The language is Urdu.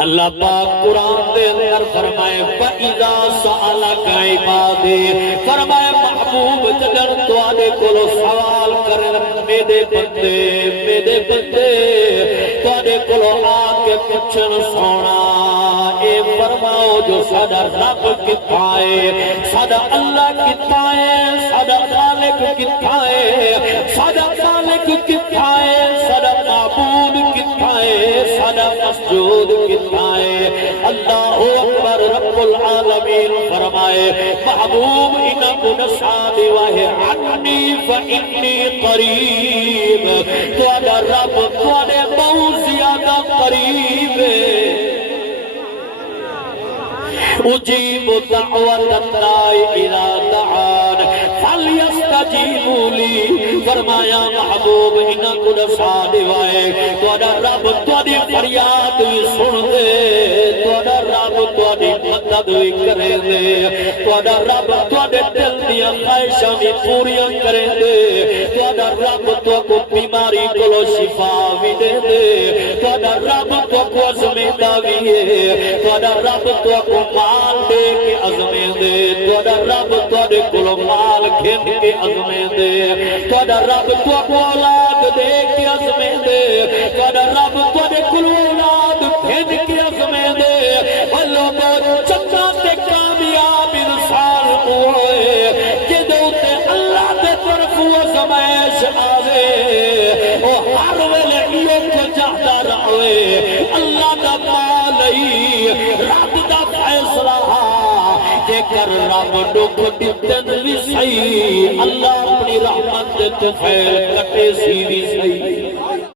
اللہ پاک قرآن دے اندر فرمائے وَإِذَا سَأَلَكَ عِبَادِي فرمائے محبوب جدن تو آنے کو سوال کریں میرے بندے تو آنے کو آکے پچھن سونا اے فرماؤ جو سادہ رب کتائے سادہ اللہ کتائے سادہ خالق کتائے سادہ خالق کتائے سادہ معبود کتائے سادہ مسجود کتائے اللہ اکبر رب العالمین فرمائے محبوب انہوں نساد واہ عنی فإنی قریب تو اگر رب تو نے بہت زیادہ قریب اجیب دعوت الدائی اذا دعان فلیستجیبوا لی فرمایا محبوب انہاں کو نساد وائے تو رب تو دی فریاد بھی سن دے تو رب تو دی مدد بھی کرے دے تو رب تو دے دل دیا خواہشاں بھی پوریاں کرے دے تو رب تو کو بیماری کو شفا بھی دے دے تو رب تو کو عظمت بھی ہے تو رب تو کو مال دے کے عظمے دے تو رب تو دے کلو مال کھین کے عظمے دے تو رب تو کو اولاد دے کے عظمے دے تو رب تو دے کلو اولاد کھین کے عظمے دے لوگوں چنگا تے کامیاب انسان ہوئے کہ دوتے اللہ دے طرف وہ زمائش آوے وہ ہر ویلے ایک کو جاہدہ رہوے اللہ دا مالی رب دا فیصلہ کہ کر رب دکھ دیتن بھی صحیح اللہ اپنی رحمت تو فیل کٹے سی بھی صحیح